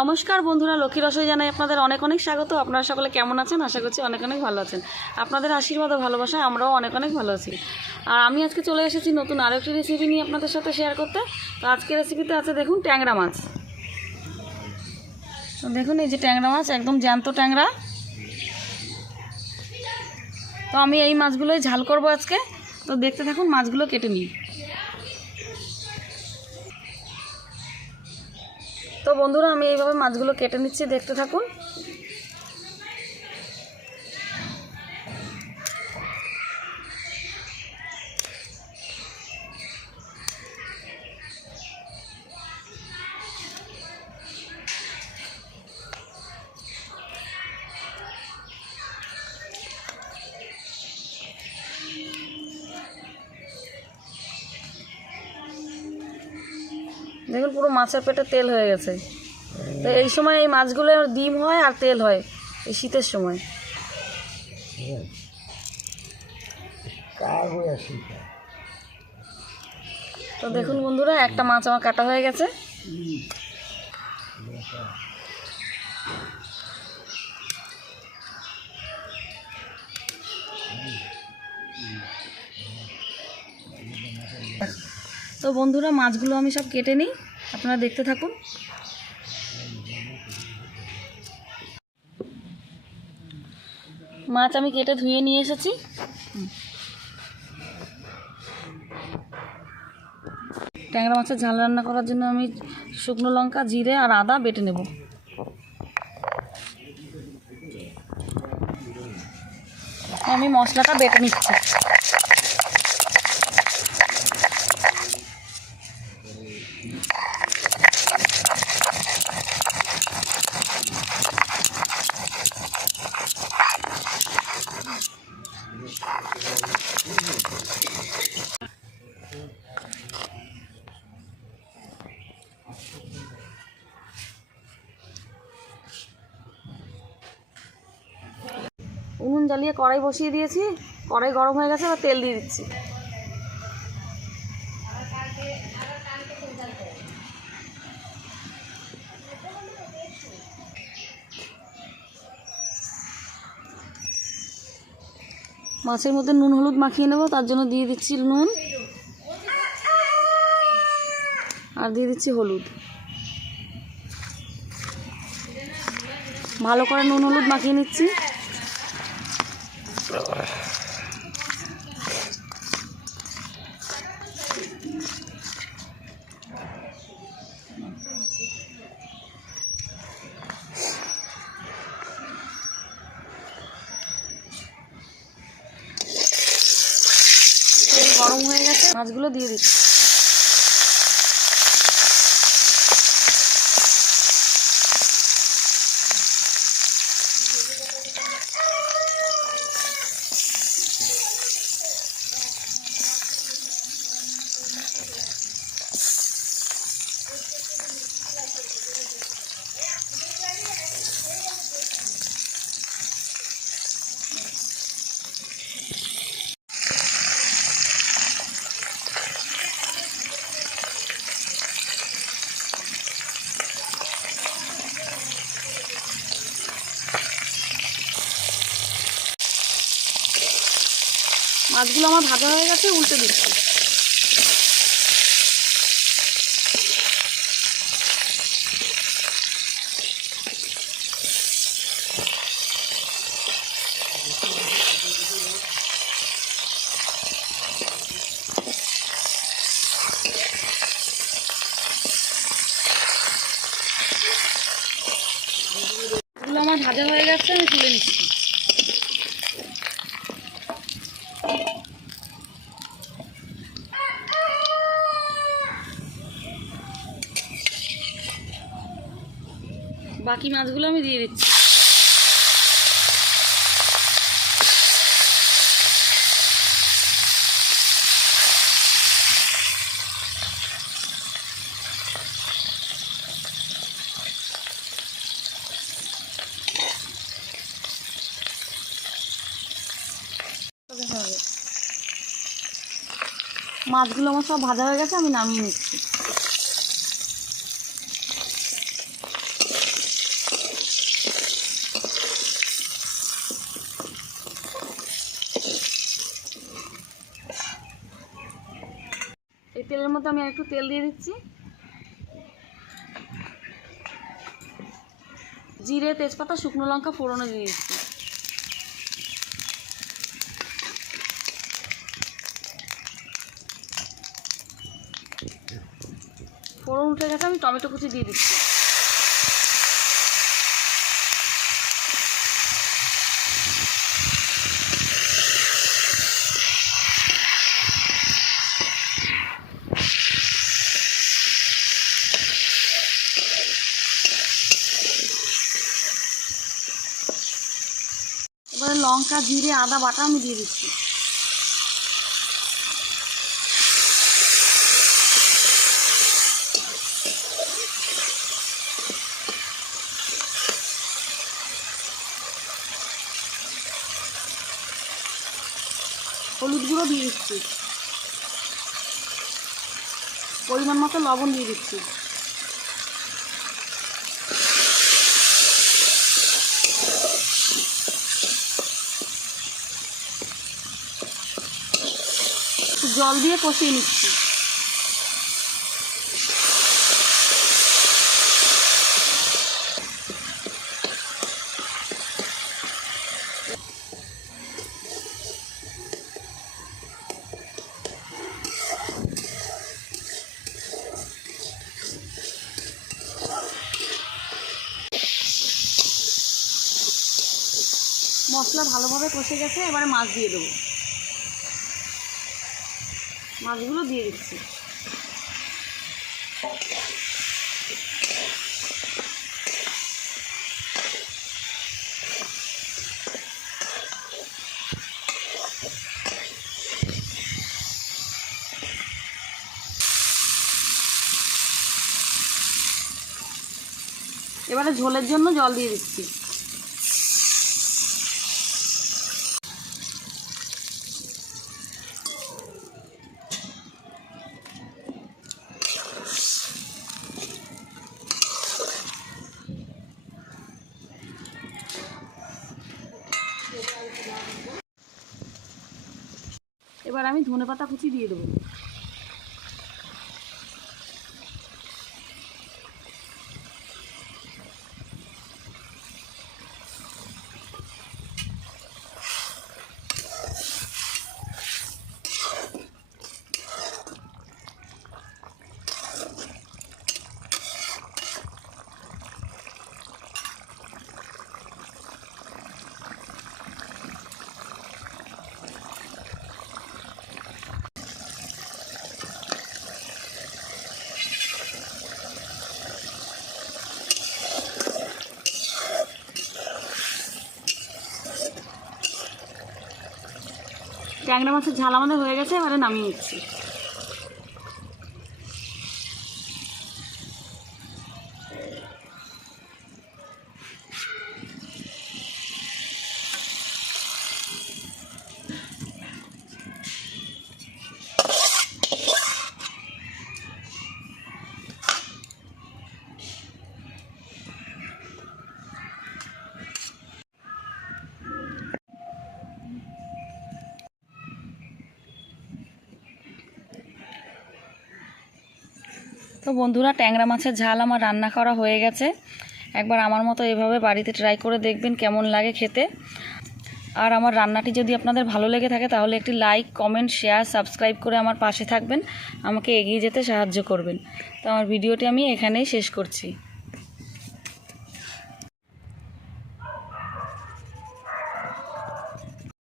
নমস্কার বন্ধুরা, লক্ষ্মী রসই জানাই আপনাদের অনেক অনেক স্বাগত। আপনারা সকলে কেমন আছেন? আশা করছি অনেক অনেক ভালো আছেন। আপনাদের আশীর্বাদ ও ভালোবাসায় আমরাও অনেক অনেক ভালো আছি। আর আমি আজকে চলে এসেছি নতুন আরও একটি রেসিপি নিয়ে আপনাদের সাথে শেয়ার করতে। তো আজকের রেসিপিতে আছে দেখুন ট্যাংরা মাছ। তো দেখুন এই যে ট্যাংরা মাছ, একদম জ্যান্ত ট্যাংরা। তো আমি এই মাছগুলোই ঝাল করব আজকে। তো দেখতে থাকুন, মাছগুলো কেটে নিই। তো বন্ধুরা, আমি এইভাবে মাছগুলো কেটে নিচ্ছি, দেখতে থাকুন। দেখুন পুরো মাছের পেটে তেল হয়ে গেছে। তো এই সময় এই মাছগুলোর ডিম হয় আর তেল হয় এই শীতের সময়। তো দেখুন বন্ধুরা, একটা মাছ আমার কাটা হয়ে গেছে। তো বন্ধুরা, মাছগুলো আমি সব কেটে নিই, আপনারা দেখতে থাকুন। মাছ আমি কেটে ধুয়ে নিয়ে এসেছি। ট্যাংরা মাছের ঝাল রান্না করার জন্য আমি শুকনো লঙ্কা, জিরে আর আদা বেটে নেব। আমি মশলাটা বেটে নিচ্ছি। উনুন জ্বালিয়ে কড়াই বসিয়ে দিয়েছি। কড়াই গরম হয়ে গেছে, এবার তেল দিয়ে দিচ্ছি। মাছের মধ্যে নুন হলুদ মাখিয়ে নেব, তার জন্য দিয়ে দিচ্ছি নুন আর দিয়ে দিচ্ছি হলুদ। ভালো করে নুন হলুদ মাখিয়ে নিচ্ছি। তেল গরম হয়ে গেছে, মাছগুলো দিয়ে দিচ্ছি। মাছগুলো আমার ভাজা হয়ে গেছে, উল্টে দিচ্ছি। এগুলো আমার ভাজা হয়ে গেছে, আমি তুলে নিচ্ছি। বাকি মাছগুলো আমি দিয়ে দিচ্ছি। মাছগুলো আমার সব ভাজা হয়ে গেছে, আমি নামিয়ে নিচ্ছি। এর মধ্যে আমি একটু তেল দিয়ে দিচ্ছি। জিরে, তেজপাতা, শুকনো লঙ্কা ফোড়নে দিয়ে দিচ্ছি। ফোড়ন উঠে গেছে, আমি টমেটো কুচি দিয়ে দিচ্ছি। এবারে লঙ্কা, জিরে, আদা বাটা আমি দিয়ে দিচ্ছি। হলুদ গুঁড়ো দিয়ে দিচ্ছি, পরিমাণ মতো লবণ দিয়ে দিচ্ছি। জল দিয়ে কষিয়ে নিচ্ছি। মশলা ভালোভাবে কষে গেছে, এবারে মাছ দিয়ে দেবো। মাছগুলো দিয়ে দিচ্ছি। এবারে ঝোলের জন্য জল দিয়ে দিচ্ছি। এবার আমি ধনেপাতা কুচি দিয়ে দেবো। ট্যাংরা মাছের ঝাল আমাদের হয়ে গেছে, এবারে নামিয়ে নিচ্ছি। তো বন্ধুরা, ট্যাংরা মাছের ঝাল আমার রান্না করা হয়ে গেছে। একবার আমার মতো এভাবে বাড়িতে ট্রাই করে দেখবেন কেমন লাগে খেতে। আর আমার রান্নাটি যদি আপনাদের ভালো লেগে থাকে তাহলে একটি লাইক, কমেন্ট, শেয়ার, সাবস্ক্রাইব করে আমার পাশে থাকবেন, আমাকে এগিয়ে যেতে সাহায্য করবেন। তো আমার ভিডিওটি আমি এখানেই শেষ করছি।